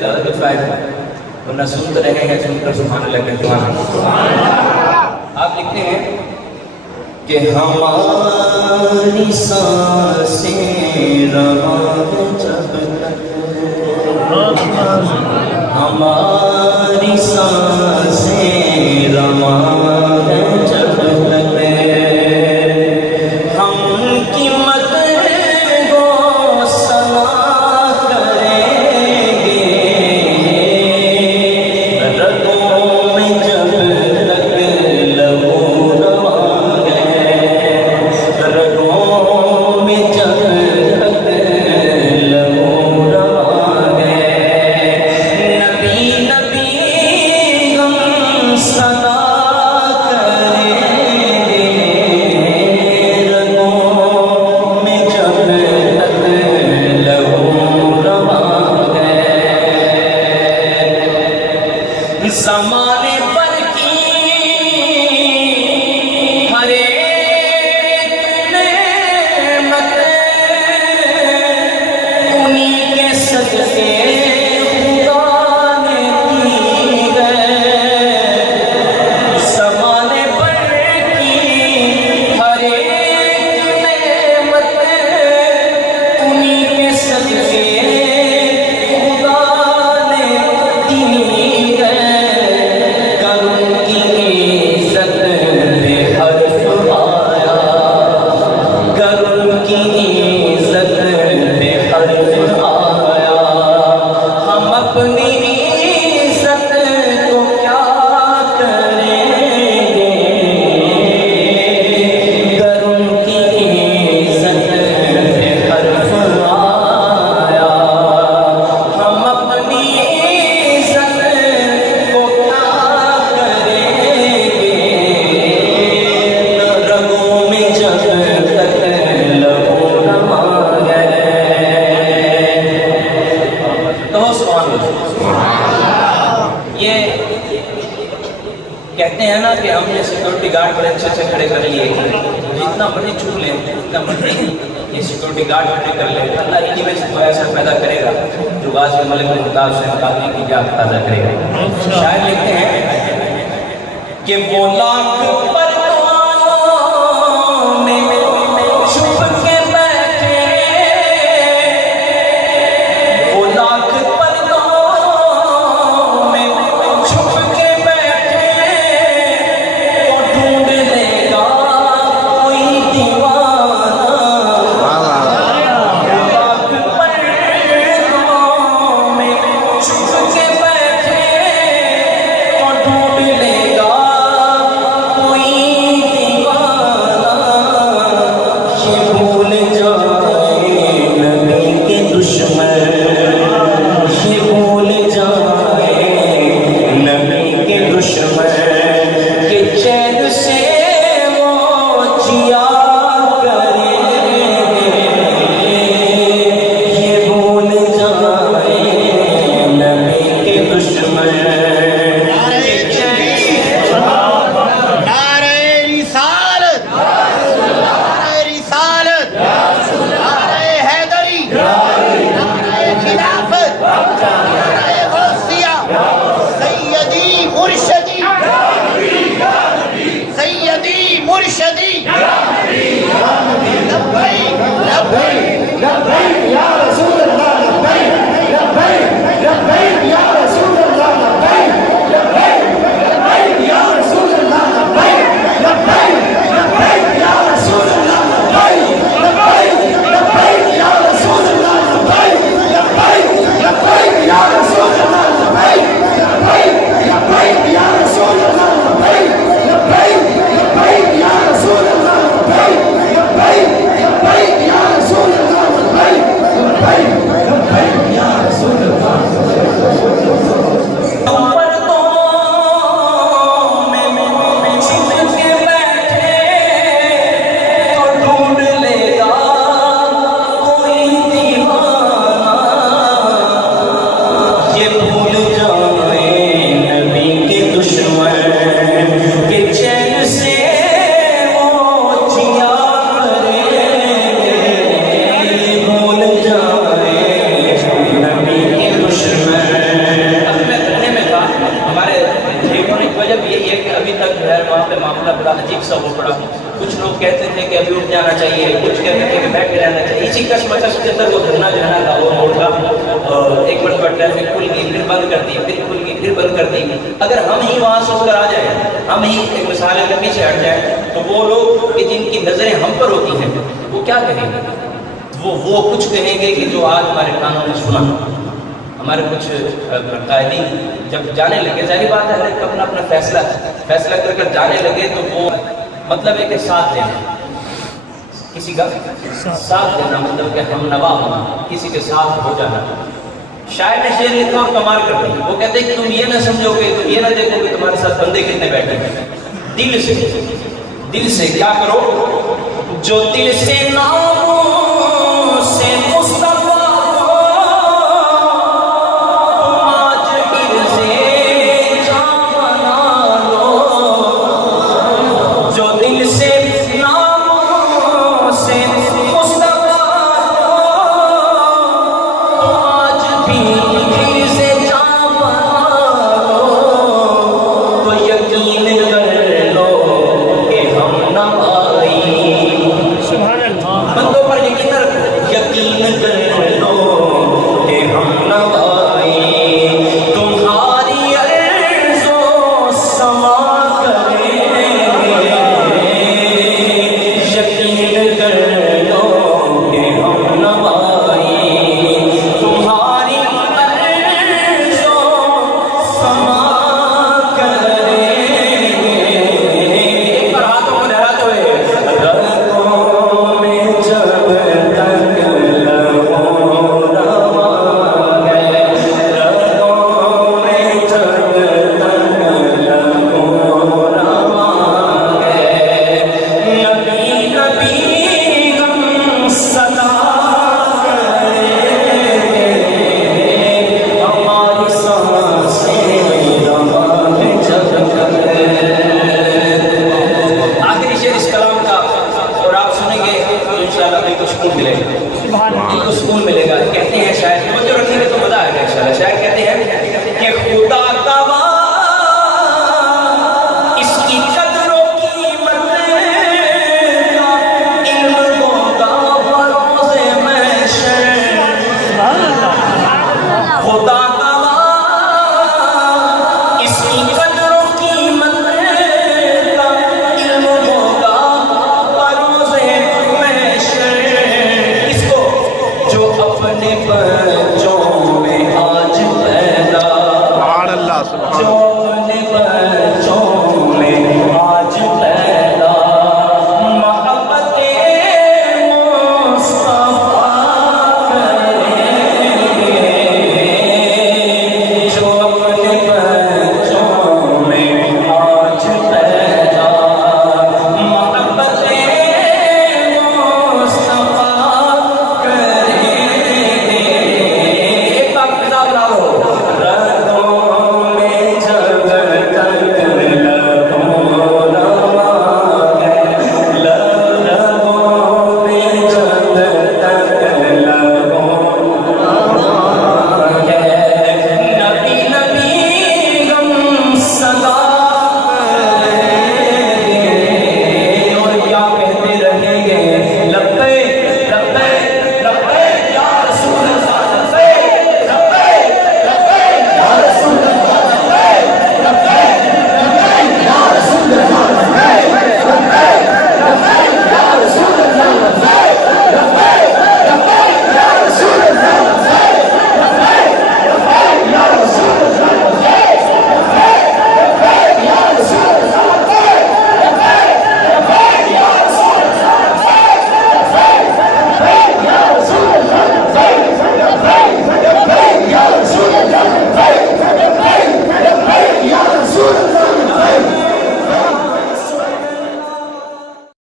ज़्यादा कुछ फायदा वरना सुन तो रहेगा, सुनकर सुभान अल्लाह कहते हैं। आप लिखते हैं कि हमारी सांसें रवा जब तक, हमारी सांसें रवा जब तक हम कीमत को सना करेंगे, रगों में जब तक लहू रवांगे, रगों में जब तक लहू रवांगे, नबी नबी हम सना ज़माने पर की हर एक नेमत उन्हीं के सदके खुदा ने दी है। ज़माने पर की हर एक नेमत उन्हीं के सदके खुदा ने दी है। ये कहते हैं ना कि हमने सिक्योरिटी गार्ड बड़े अच्छे अच्छे खड़े कर लिए, जितना मर्जी छू लें, जितना मर्जी ये सिक्योरिटी गार्ड खड़े कर ले, अल्लाह इनकी वजह से तो ऐसा पैदा करेगा जो गाज़ के मलिक मुमताज़ से मुकाबले की क्या पैदा करेगा। शायद लिखते हैं कि वो लाख परवानों में छुप के बैठे, वो लाख मुर्शदी लब्बैक लब्बैक लब्बैक या रसूल अल्लाह, लब्बैक लब्बैक लब्बैक या रसूल अल्लाह, लब्बैक। बड़ा अजीब सा हो पड़ा। कुछ लोग कहते थे कि अभी उठ जाना चाहिए, कुछ कहते थे कि बैठ के रहना चाहिए। इसी कश्मकश के अंदर वो धरना जो है ना था वो मोड़ का एक मरतबा ट्रैफिक खुल गई, फिर बंद कर दी, फिर खुल गई, फिर बंद कर दी। अगर हम ही वहाँ से होकर आ जाए, हम ही एक मिसाल के पीछे हट जाए, तो वो लोग कि जिनकी नज़रें हम पर होती हैं वो क्या कहेंगे? वो कुछ कहेंगे कि जो आज हमारे कानों ने सुना। हमारे कुछ कायदीन जब जाने लगे, जाहिर बात है हर एक अपना अपना फैसला कर जाने लगे, तो वो मतलब है कि साथ देना, किसी का साथ देना, मतलब कि हम नवा होना, किसी के साथ हो जाना। शायर ने शेर लिखा और कमाल कर दी। वो कहते हैं कि तुम ये ना समझोगे, तुम ये ना देखो कि तुम्हारे साथ बंदे कितने बैठे हैं। दिल से क्या करो, जो दिल से ना